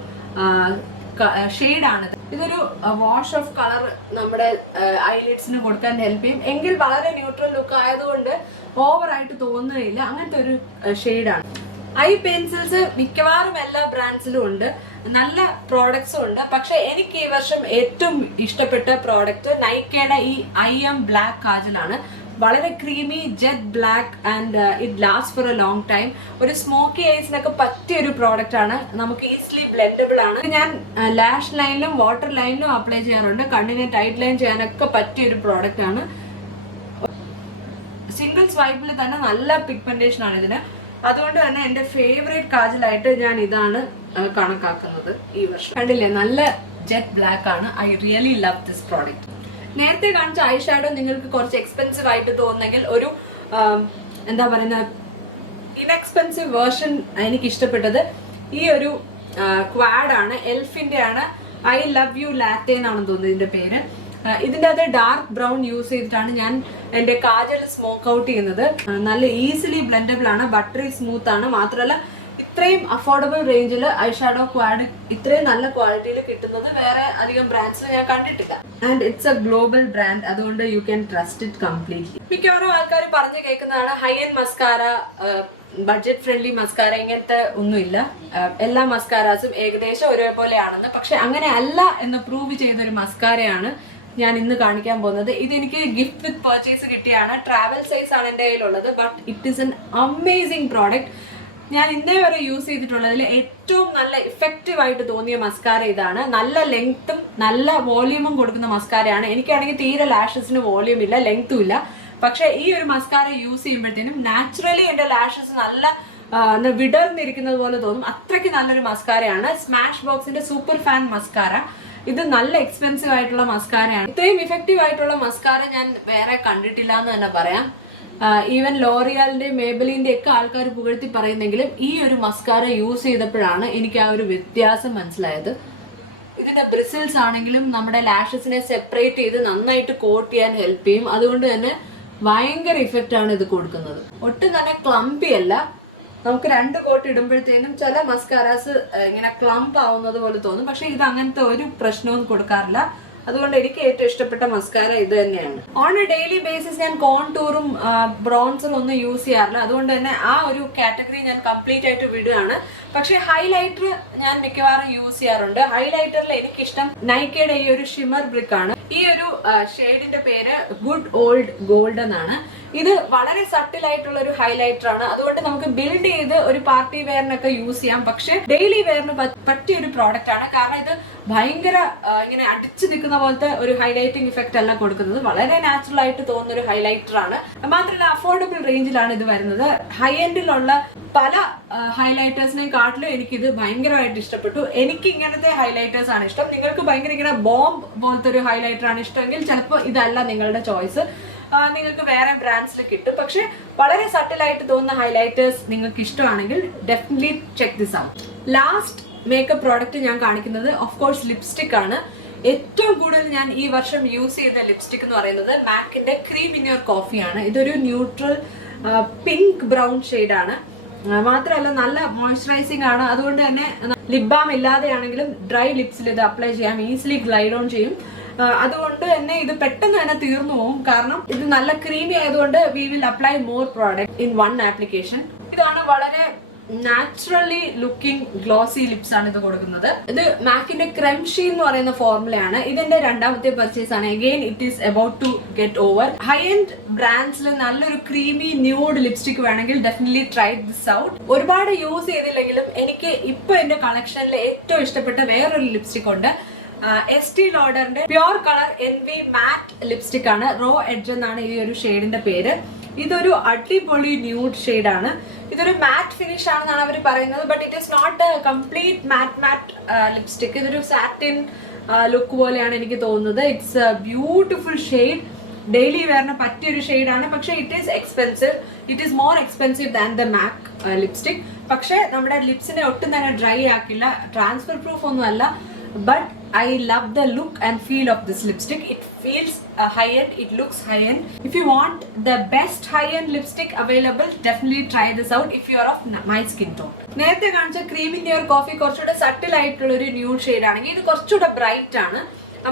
ഷെയ്ഡാണിത്. ഇതൊരു വാഷ് ഓഫ് കളർ നമ്മുടെ ഐലിഡ്സിന് കൊടുക്കാൻ ഹെൽപ്പ് ചെയ്യും. എങ്കിൽ വളരെ ന്യൂട്രൽ ലുക്ക് ആയതുകൊണ്ട് ഓവറായിട്ട് തോന്നുകയില്ല. അങ്ങനത്തെ ഒരു ഷെയ്ഡാണ്. ഐ പെൻസിൽസ് മിക്കവാറും എല്ലാ ബ്രാൻഡ്സിലും ഉണ്ട്, നല്ല പ്രോഡക്ട്സും ഉണ്ട്. പക്ഷെ എനിക്ക് ഈ വർഷം ഏറ്റവും ഇഷ്ടപ്പെട്ട പ്രോഡക്റ്റ് നൈക്കയുടെ ഈ IM ബ്ലാക്ക് കാജലാണ്. വളരെ creamy jet black and it last for a long time. ഒരു സ്മോക്കി ഐസിനൊക്കെ പറ്റിയൊരു പ്രോഡക്റ്റ് ആണ്. നമുക്ക് ഈസിലി ബ്ലെൻഡബിൾ ആണ്. ഞാൻ ലാഷ് ലൈനിലും വാട്ടർ ലൈനിലും അപ്ലൈ ചെയ്യാറുണ്ട്. കണ്ണിനെ ടൈറ്റ് ലൈൻ ചെയ്യാനൊക്കെ പറ്റിയൊരു പ്രോഡക്റ്റ് ആണ്. സിംഗിൾ സ്വൈപ്പിൽ തന്നെ നല്ല പിഗ്മെന്റേഷൻ ആണ് ഇതിന്. അതുകൊണ്ട് തന്നെ എൻ്റെ ഫേവറേറ്റ് കാജലായിട്ട് ഞാൻ ഇതാണ് കണക്കാക്കുന്നത് ഈ വർഷം. കണ്ടില്ലേ, നല്ല ജെറ്റ് ബ്ലാക്ക് ആണ്. I really love this product. നേരത്തെ കാണിച്ച ഐ ഷാഡോ നിങ്ങൾക്ക് കുറച്ച് എക്സ്പെൻസീവ് ആയിട്ട് തോന്നുന്നെങ്കിൽ ഒരു എന്താ പറയുന്ന ഇൻഎക്സ്പെൻസീവ് വേർഷൻ എനിക്ക് ഇഷ്ടപ്പെട്ടത് ഈ ഒരു ക്വാഡ് ആണ്. എൽഫിന്റെ ആണ്. ഐ ലവ് യു ലാറ്റെ എന്നാണെന്ന് തോന്നുന്നത് ഇതിന്റെ പേര്. ഇതിൻ്റെ അത് ഡാർക്ക് ബ്രൗൺ യൂസ് ചെയ്തിട്ടാണ് ഞാൻ എൻ്റെ കാജൽ സ്മോക്ക് ഔട്ട് ചെയ്യുന്നത്. നല്ല ഈസിലി ബ്ലെൻഡബിൾ ആണ്, ബട്ടറി സ്മൂത്ത് ആണ്. മാത്രമല്ല ഇത്രയും അഫോർഡബിൾ റേഞ്ചിൽ ഐ ഷാഡോ ക്വാഡ് ഇത്രയും നല്ല ക്വാളിറ്റിയിൽ കിട്ടുന്നത് വേറെ അധികം ബ്രാൻഡ്സിൽ ഞാൻ കണ്ടിട്ടില്ല. And it's a global brand, അതുകൊണ്ട് you can trust it completely. മിക്കവാറും ആൾക്കാർ പറഞ്ഞു കേൾക്കുന്നതാണ് high end mascara, budget friendly mascara, ഇങ്ങനത്തെ ഒന്നുമില്ല. എല്ലാ മസ്കാരാസും ഏകദേശം ഒരേപോലെയാണെന്ന്. പക്ഷെ അങ്ങനെ അല്ല എന്ന് പ്രൂവ് ചെയ്തൊരു മസ്കാരയാണ് ഞാൻ ഇന്ന് കാണിക്കാൻ പോകുന്നത്. ഇതെനിക്ക് ഗിഫ്റ്റ് വിത്ത് പർച്ചേസ് കിട്ടിയാണ്. ട്രാവൽ സൈസ് ആണ് എൻ്റെ കയ്യിലുള്ളത്. But it is an amazing product. ഞാൻ ഇന്നേ വരെ യൂസ് ചെയ്തിട്ടുള്ളതിൽ ഏറ്റവും നല്ല ഇഫക്റ്റീവ് ആയിട്ട് തോന്നിയ മസ്കാര ഇതാണ്. നല്ല ലെങ്ത്തും നല്ല വോള്യൂമും കൊടുക്കുന്ന മസ്കാരയാണ്. എനിക്കാണെങ്കിൽ തീരെ ലാഷസിന് വോള്യൂം ഇല്ല, ലെങ്ത്തും ഇല്ല. പക്ഷെ ഈ ഒരു മസ്കാര യൂസ് ചെയ്യുമ്പോഴത്തേനും നാച്ചുറലി എൻ്റെ ലാഷസ് നല്ല വിടർന്നിരിക്കുന്നത് പോലെ തോന്നും. അത്രയ്ക്ക് നല്ലൊരു മസ്കാരയാണ്. സ്മാഷ് ബോക്സിന്റെ സൂപ്പർ ഫാൻ മസ്കാര. ഇത് നല്ല എക്സ്പെൻസീവ് ആയിട്ടുള്ള മസ്കാരയാണ്. ഇത്രയും ഇഫക്റ്റീവ് ആയിട്ടുള്ള മസ്കാര ഞാൻ വേറെ കണ്ടിട്ടില്ല എന്ന് തന്നെ പറയാം. ഈവൻ ലോറിയാലിന്റെ മേബലിന്റെ ഒക്കെ ആൾക്കാർ പുകഴ്ത്തി പറയുന്നെങ്കിലും ഈ ഒരു മസ്കാര യൂസ് ചെയ്തപ്പോഴാണ് എനിക്ക് ആ ഒരു വ്യത്യാസം മനസ്സിലായത്. ഇതിന്റെ ബ്രിസിൽസ് ആണെങ്കിലും നമ്മുടെ ലാഷസിനെ സെപ്പറേറ്റ് ചെയ്ത് നന്നായിട്ട് കോട്ട് ചെയ്യാൻ ഹെൽപ്പ് ചെയ്യും. അതുകൊണ്ട് തന്നെ ഭയങ്കര ഇഫക്റ്റ് ആണ് ഇത് കൊടുക്കുന്നത്. ഒട്ടും തന്നെ ക്ലംപി അല്ല. നമുക്ക് 2 കോട്ട് ഇടുമ്പോഴത്തേനും ചില മസ്കാരാസ് ഇങ്ങനെ ക്ലംപ് ആവുന്നത് പോലെ തോന്നും. പക്ഷെ ഇത് അങ്ങനത്തെ ഒരു പ്രശ്നവും കൊടുക്കാറില്ല. അതുകൊണ്ട് എനിക്ക് ഏറ്റവും ഇഷ്ടപ്പെട്ട മസ്കാര ഇത് തന്നെയാണ്. ഓൺ എ ഡെയിലി ബേസിസ് ഞാൻ കോൺടൂറും ബ്രോൺസറും ഒന്നും യൂസ് ചെയ്യാറില്ല. അതുകൊണ്ട് തന്നെ ആ ഒരു കാറ്റഗറി ഞാൻ കംപ്ലീറ്റ് ആയിട്ട് വിടുകയാണ്. പക്ഷെ ഹൈലൈറ്റർ ഞാൻ മിക്കവാറും യൂസ് ചെയ്യാറുണ്ട്. ഹൈലൈറ്ററിൽ എനിക്കിഷ്ടം നൈക്കയുടെ ഈ ഒരു ഷിമർ ബ്രിക്ക് ആണ്. ഈ ഒരു ഷെയ്ഡിന്റെ പേര് ഗുഡ് ഓൾഡ് ഗോൾഡ് എന്നാണ്. ഇത് വളരെ സട്ടിൽ ആയിട്ടുള്ള ഒരു ഹൈലൈറ്റർ ആണ്. അതുകൊണ്ട് നമുക്ക് ബിൽഡ് ചെയ്ത് ഒരു പാർട്ടി വെയറിനൊക്കെ യൂസ് ചെയ്യാം. പക്ഷെ ഡെയിലി വെയറിന് പറ്റിയ ഒരു പ്രോഡക്റ്റ് ആണ്. കാരണം ഇത് ഭയങ്കര ഇങ്ങനെ അടിച്ചു നിൽക്കുന്ന പോലത്തെ ഒരു ഹൈലൈറ്റിംഗ് ഇഫക്റ്റ് അല്ല കൊടുക്കുന്നത്. വളരെ നാച്ചുറൽ ആയിട്ട് തോന്നുന്ന ഒരു ഹൈലൈറ്റർ ആണ്. മാത്രമല്ല അഫോർഡബിൾ റേഞ്ചിലാണ് ഇത് വരുന്നത്. ഹൈ എൻഡിലുള്ള പല ഹൈലൈറ്റേഴ്സിനെയും കാട്ടിലും എനിക്കിത് ഭയങ്കരമായിട്ട് ഇഷ്ടപ്പെട്ടു. എനിക്ക് ഇങ്ങനത്തെ ഹൈലൈറ്റേഴ്സ് ആണ് ഇഷ്ടം. നിങ്ങൾക്ക് ഭയങ്കര ഇങ്ങനെ ബോംബ് പോലത്തെ ഒരു ഹൈലൈറ്റർ ആണ് ഇഷ്ടമെങ്കിൽ ചിലപ്പോൾ ഇതല്ല നിങ്ങളുടെ ചോയ്സ്. നിങ്ങൾക്ക് വേറെ ബ്രാൻഡ്സിൽ കിട്ടും. പക്ഷെ വളരെ സട്ടിലായിട്ട് തോന്നുന്ന ഹൈലൈറ്റേഴ്സ് നിങ്ങൾക്ക് ഇഷ്ടമാണെങ്കിൽ definitely check this out. Last makeup product ഞാൻ കാണിക്കുന്നത് ഓഫ് കോഴ്സ് ലിപ്സ്റ്റിക് ആണ്. ഏറ്റവും കൂടുതൽ ഞാൻ ഈ വർഷം യൂസ് ചെയ്ത ലിപ്സ്റ്റിക് എന്ന് പറയുന്നത് മാക്കിന്റെ ക്രീം ഇൻ യുവർ കോഫി ആണ്. ഇതൊരു ന്യൂട്രൽ പിങ്ക് ബ്രൗൺ ഷെയ്ഡാണ്. മാത്രമല്ല നല്ല മോയ്സ്ചറൈസിങ് ആണ്. അതുകൊണ്ട് തന്നെ ലിപ് ബാം ഇല്ലാതെയാണെങ്കിലും ഡ്രൈ ലിപ്സിൽ ഇത് അപ്ലൈ ചെയ്യാം. ഈസിലി ഗ്ലൈഡ് ഓൺ ചെയ്യും. അതുകൊണ്ട് തന്നെ ഇത് പെട്ടെന്ന് തന്നെ തീർന്നു പോകും. കാരണം ഇത് നല്ല ക്രീമി ആയതുകൊണ്ട് we will apply more product in one application. ഇതാണ് വളരെ നാച്ചുറലി ലുക്കിംഗ് ഗ്ലോസി ലിപ്സ് ആണ് ഇത് കൊടുക്കുന്നത്. ഇത് മാക്കിന്റെ ക്രെംഷി എന്ന് പറയുന്ന ഫോർമുലയാണ്. ഇതിന്റെ 2ാമത്തെ പർച്ചേസ് ആണ്. Again it is about to get over. High end ബ്രാൻഡ്സിൽ നല്ലൊരു ക്രീമി ന്യൂഡ് ലിപ്സ്റ്റിക് വേണമെങ്കിൽ ഡെഫിനറ്റ്ലി ട്രൈ ദിസ് ഔട്ട്. ഒരുപാട് യൂസ് ചെയ്തില്ലെങ്കിലും എനിക്ക് ഇപ്പൊ എന്റെ കളക്ഷനിൽ ഏറ്റവും ഇഷ്ടപ്പെട്ട വേറൊരു ലിപ്സ്റ്റിക് ഉണ്ട്. എസ്റ്റി ലോഡറിന്റെ pure colour envy matte lipstick ആണ്. റോ എഡ്ജ് എന്നാണ് ഈ ഒരു ഷെയ്ഡിന്റെ പേര്. ഇതൊരു അടിപൊളി ന്യൂഡ് ഷെയ്ഡാണ്. ഇതൊരു മാറ്റ് ഫിനിഷ് ആണെന്നാണ് അവർ പറയുന്നത്. But it is not a complete matte lipstick. ഇതൊരു സാറ്റിൻ ലുക്ക് പോലെയാണ് എനിക്ക് തോന്നുന്നത്. It's a beautiful shade. Daily വെയറിന് പറ്റിയൊരു ഷെയ്ഡാണ്. പക്ഷെ it is expensive. It is more expensive than the MAC lipstick. പക്ഷെ നമ്മുടെ ലിപ്സിനെ ഒട്ടും തന്നെ ഡ്രൈ ആക്കില്ല. ട്രാൻസ്ഫർ പ്രൂഫ് ഒന്നും അല്ല. But I love the look and feel of this lipstick. It feels high-end. It looks high-end. If you want the best high-end lipstick available, definitely try this out if you are of my skin tone. നേരത്തെ കാണിച്ച ക്രീം ഇൻ യുവർ കോഫി കുറച്ചുകൂടെ സട്ടിൽ ആയിട്ടുള്ള ഒരു ന്യൂഡ് ഷെയ്ഡ് ആണെങ്കിൽ ഇത് കുറച്ചുകൂടെ ബ്രൈറ്റ് ആണ്.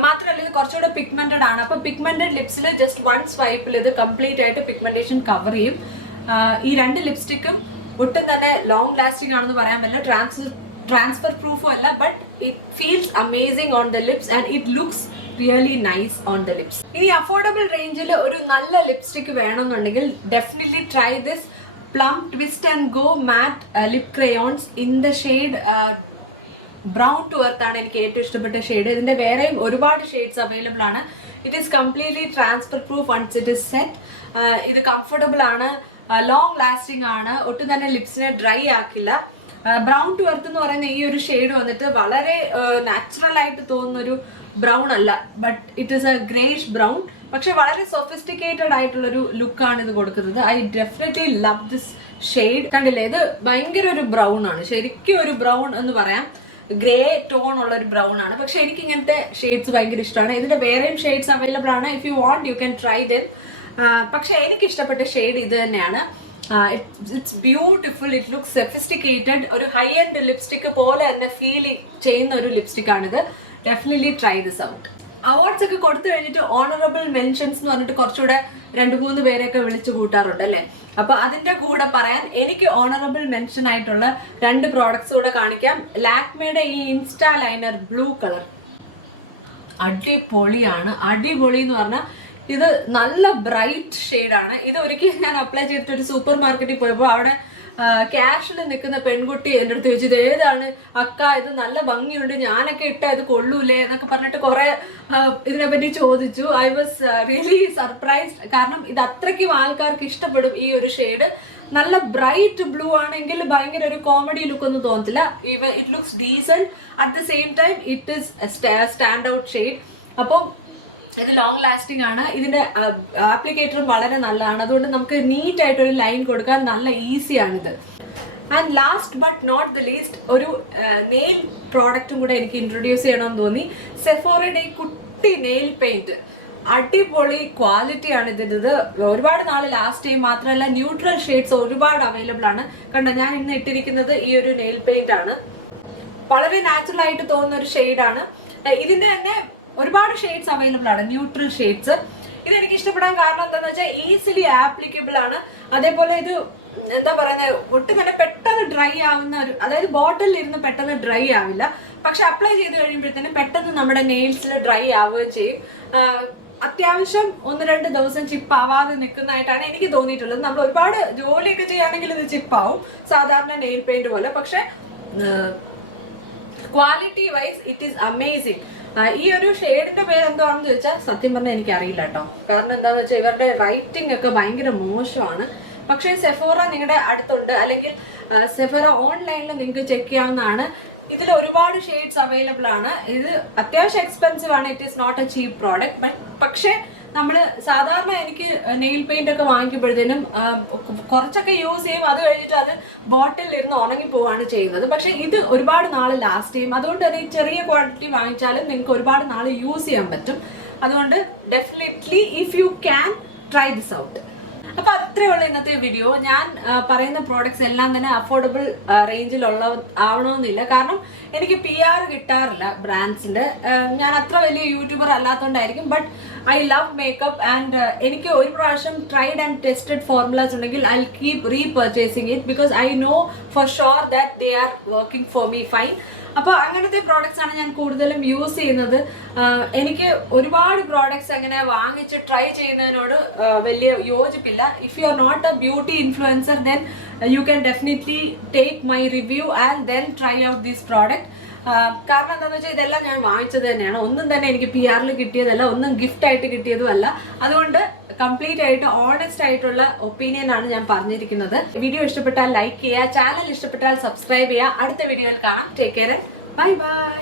മാത്രമല്ല ഇത് കുറച്ചുകൂടെ പിഗ്മെന്റഡ് ആണ്. അപ്പൊ പിഗ്മെന്റഡ് ലിപ്സിൽ ജസ്റ്റ് 1 സ്വൈപ്പിൽ ഇത് കംപ്ലീറ്റ് ആയിട്ട് പിഗ്മെന്റേഷൻ കവർ ചെയ്യും. ഈ 2 ലിപ്സ്റ്റിക്കും ഒട്ടും തന്നെ ലോങ് ലാസ്റ്റിംഗ് ആണെന്ന് പറയാൻ പറ്റില്ല. ട്രാൻസ്ഫർ പ്രൂഫും അല്ല. But it feels amazing on the lips and it looks really nice on the lips. ഇനി അഫോർഡബിൾ റേഞ്ചിൽ ഒരു നല്ല ലിപ്സ്റ്റിക് വേണമെന്നുണ്ടെങ്കിൽ definitely try this Plum twist and go matte lip crayons in the shade brown to earth ആണ് എനിക്ക് ഏറ്റവും ഇഷ്ടപ്പെട്ട ഷെയ്ഡ്. ഇതിന്റെ വേറെയും ഒരുപാട് ഷെയ്ഡ്സ് അവൈലബിൾ ആണ്. It is completely transfer proof once it is set. ഇത് കംഫർട്ടബിൾ ആണ്, ലോങ് ലാസ്റ്റിംഗ് ആണ്, ഒട്ടും തന്നെ ലിപ്സിനെ ഡ്രൈ ആക്കില്ല. ബ്രൗൺ ടു എർത്ത് എന്ന് പറയുന്ന ഈ ഒരു ഷെയ്ഡ് വന്നിട്ട് വളരെ നാച്ചുറൽ ആയിട്ട് തോന്നുന്ന ഒരു ബ്രൗൺ അല്ല, but it is A greyish brown. പക്ഷെ വളരെ സൊഫിസ്റ്റിക്കേറ്റഡ് ആയിട്ടുള്ള ഒരു ലുക്കാണ് ഇത് കൊടുക്കുന്നത്. I definitely love this shade. കണ്ടില്ലേ, ഇത് ഭയങ്കര ഒരു ബ്രൗൺ ആണ്, ശരിക്കും ഒരു ബ്രൗൺ എന്ന് പറയാം. ഗ്രേ ടോൺ ഉള്ള ഒരു ബ്രൗൺ ആണ്. പക്ഷെ എനിക്ക് ഇങ്ങനത്തെ ഷെയ്ഡ്സ് ഭയങ്കര ഇഷ്ടമാണ്. ഇതിന്റെ വേറെയും ഷെയ്ഡ്സ് അവൈലബിൾ ആണ്. If you want you can try them. പക്ഷെ എനിക്ക് ഇഷ്ടപ്പെട്ട ഷെയ്ഡ് ഇത് തന്നെയാണ്. It's beautiful, it looks sophisticated. ഒരു ഹൈ എൻഡ് ലിപ്സ്റ്റിക് പോലെ തന്നെ ഫീൽ ചെയ്യുന്ന ഒരു ലിപ്സ്റ്റിക് ആണിത്. Definitely try this out. Awards ഒക്കെ കൊടുത്തു കഴിഞ്ഞിട്ട് ഓണറബിൾ മെൻഷൻസ് എന്ന് പറഞ്ഞിട്ട് കുറച്ചുകൂടെ 2-3 പേരെയൊക്കെ വിളിച്ചു കൂട്ടാറുണ്ട് അല്ലേ. അപ്പൊ അതിന്റെ കൂടെ പറയാൻ എനിക്ക് ഓണറബിൾ മെൻഷൻ ആയിട്ടുള്ള 2 പ്രോഡക്ട്സ് കൂടെ കാണിക്കാം. ലാക്മേയുടെ ഈ ഇൻസ്റ്റാ ലൈനർ ബ്ലൂ കളർ അടിപൊളിയാണ്. അടിപൊളി എന്ന് പറഞ്ഞാൽ ഇത് നല്ല ബ്രൈറ്റ് ഷെയ്ഡാണ്. ഇത് ഒരിക്കലും ഞാൻ അപ്ലൈ ചെയ്തിട്ട് ഒരു സൂപ്പർ മാർക്കറ്റിൽ പോയപ്പോൾ അവിടെ ക്യാഷിൽ നിൽക്കുന്ന പെൺകുട്ടി എൻ്റെ അടുത്ത് ചോദിച്ചത്, ഏതാണ് അക്ക, ഇത് നല്ല ഭംഗിയുണ്ട്, ഞാനൊക്കെ ഇട്ടാൽ ഇത് കൊള്ളൂലേ എന്നൊക്കെ പറഞ്ഞിട്ട് കുറെ ഇതിനെപ്പറ്റി ചോദിച്ചു. I was really surprised. കാരണം ഇത് അത്രയ്ക്കും ആൾക്കാർക്ക് ഇഷ്ടപ്പെടും ഈ ഒരു ഷെയ്ഡ്. നല്ല ബ്രൈറ്റ് ബ്ലൂ ആണെങ്കിൽ ഭയങ്കര ഒരു കോമഡി ലുക്ക് ഒന്നും തോന്നത്തില്ല. It looks decent at the same time it is stand out shade. അപ്പം ഇത് ലോങ് ലാസ്റ്റിംഗ് ആണ്. ഇതിന്റെ ആപ്ലിക്കേറ്ററും വളരെ നല്ലതാണ്. അതുകൊണ്ട് നമുക്ക് നീറ്റ് ആയിട്ട് ഒരു ലൈൻ കൊടുക്കാൻ നല്ല ഈസിയാണിത്. And last but not the least ഒരു നെയിൽ പ്രോഡക്റ്റും കൂടെ എനിക്ക് ഇൻട്രൊഡ്യൂസ് ചെയ്യണമെന്ന് തോന്നി. സെഫോറയുടെ ഈ കുട്ടി നെയിൽ പെയിന്റ് അടിപൊളി ക്വാളിറ്റി ആണ് ഇതിൻ്റെത്. ഒരുപാട് നാൾ ലാസ്റ്റ് ചെയ്യും. മാത്രമല്ല ന്യൂട്രൽ ഷെയ്ഡ്സ് ഒരുപാട് അവൈലബിൾ ആണ്. കണ്ടോ, ഞാൻ ഇന്ന് ഇട്ടിരിക്കുന്നത് ഈ ഒരു നെയിൽ പെയിന്റ് ആണ്. വളരെ നാച്ചുറൽ ആയിട്ട് തോന്നുന്ന ഒരു ഷെയ്ഡാണ്. ഇതിന്റെ തന്നെ ഒരുപാട് ഷെയ്ഡ്സ് അവൈലബിൾ ആണ്, ന്യൂട്രൽ ഷെയ്ഡ്സ്. ഇത് എനിക്ക് ഇഷ്ടപ്പെടാൻ കാരണം എന്താണെന്ന് വെച്ചാൽ ഈസിലി ആപ്ലിക്കബിൾ ആണ്. അതേപോലെ ഇത് എന്താ പറയുന്നത്, ഒട്ടും തന്നെ പെട്ടെന്ന് ഡ്രൈ ആവുന്ന ഒരു, അതായത് ബോട്ടിലിൽ ഇരുന്ന് പെട്ടെന്ന് ഡ്രൈ ആവില്ല. പക്ഷെ അപ്ലൈ ചെയ്ത് കഴിയുമ്പോഴത്തേനും പെട്ടെന്ന് നമ്മുടെ നെയിൽസിൽ ഡ്രൈ ആവുകയും ചെയ്യും. അത്യാവശ്യം 1-2 ദിവസം ചിപ്പ് ആവാതെ നിൽക്കുന്നതായിട്ടാണ് എനിക്ക് തോന്നിയിട്ടുള്ളത്. നമ്മൾ ഒരുപാട് ജോലിയൊക്കെ ചെയ്യുകയാണെങ്കിൽ ഇത് ചിപ്പാവും, സാധാരണ നെയിൽ പെയിന്റ് പോലെ. പക്ഷെ quality wise it is amazing. ഈ ഒരു ഷെയ്ഡിന്റെ പേര് എന്താണെന്ന് ചോദിച്ചാൽ സത്യം പറഞ്ഞാൽ എനിക്ക് അറിയില്ല കേട്ടോ. കാരണം എന്താണെന്ന് വെച്ചാൽ ഇവരുടെ റൈറ്റിംഗ് ഒക്കെ ഭയങ്കര മോശമാണ്. പക്ഷേ സെഫോറ നിങ്ങളുടെ അടുത്തുണ്ട്, അല്ലെങ്കിൽ സെഫോറ ഓൺലൈനിൽ നിങ്ങൾക്ക് ചെക്ക് ചെയ്യാവുന്നതാണ്. ഇതിൽ ഒരുപാട് ഷെയ്ഡ്സ് അവൈലബിൾ ആണ്. ഇത് അത്യാവശ്യം എക്സ്പെൻസീവ് ആണ്. It is not a cheap product. പക്ഷേ നമ്മൾ സാധാരണ എനിക്ക് നെയിൽ പെയിന്റ് ഒക്കെ വാങ്ങിക്കുമ്പോഴത്തേനും കുറച്ചൊക്കെ യൂസ് ചെയ്യും, അത് കഴിഞ്ഞിട്ട് അത് ബോട്ടിലിൽ ഇരുന്ന് ഉണങ്ങി പോവാണ് ചെയ്യുന്നത്. പക്ഷെ ഇത് ഒരുപാട് നാൾ ലാസ്റ്റ് ചെയ്യും. അതുകൊണ്ട് തന്നെ ചെറിയ ക്വാണ്ടിറ്റി വാങ്ങിച്ചാലും നിങ്ങൾക്ക് ഒരുപാട് നാൾ യൂസ് ചെയ്യാൻ പറ്റും. അതുകൊണ്ട് definitely if you can try this out. അപ്പൊ അത്രയുള്ള ഇന്നത്തെ വീഡിയോ. ഞാൻ പറയുന്ന പ്രോഡക്ട്സ് എല്ലാം തന്നെ അഫോർഡബിൾ റേഞ്ചിലുള്ള ആവണമെന്നില്ല. കാരണം എനിക്ക് PR കിട്ടാറില്ല ബ്രാൻഡ്സിന്റെ. ഞാൻ അത്ര വലിയ യൂട്യൂബർ അല്ലാത്തതുകൊണ്ടായിരിക്കും. But I love makeup and എനിക്ക് ഒരു പ്രാവശ്യം ട്രൈഡ് ആൻഡ് ടെസ്റ്റഡ് ഫോർമുലാസ് ഉണ്ടെങ്കിൽ I keep repurchasing it because I know for sure that they are working for me fine. അപ്പോൾ അങ്ങനത്തെ പ്രോഡക്ട്സ് ആണ് ഞാൻ കൂടുതലും യൂസ് ചെയ്യുന്നത്. എനിക്ക് ഒരുപാട് പ്രോഡക്ട്സ് അങ്ങനെ വാങ്ങിച്ച് ട്രൈ ചെയ്യുന്നതിനോട് വലിയ യോജിപ്പില്ല. If you are not a beauty influencer then you can definitely take my review and then try out this product. കാരണം എന്താണെന്ന് വെച്ചാൽ ഇതെല്ലാം ഞാൻ വാങ്ങിച്ചത് തന്നെയാണ്. ഒന്നും തന്നെ എനിക്ക് PR കിട്ടിയതല്ല, ഒന്നും ഗിഫ്റ്റ് ആയിട്ട് കിട്ടിയതും അല്ല. അതുകൊണ്ട് കംപ്ലീറ്റ് ആയിട്ട് ഓണസ്റ്റ് ആയിട്ടുള്ള ഒപ്പീനിയൻ ആണ് ഞാൻ പറഞ്ഞിരിക്കുന്നത്. വീഡിയോ ഇഷ്ടപ്പെട്ടാൽ ലൈക്ക് ചെയ്യുക, ചാനൽ ഇഷ്ടപ്പെട്ടാൽ സബ്സ്ക്രൈബ് ചെയ്യുക. അടുത്ത വീഡിയോയിൽ കാണാം. Take care, bye bye.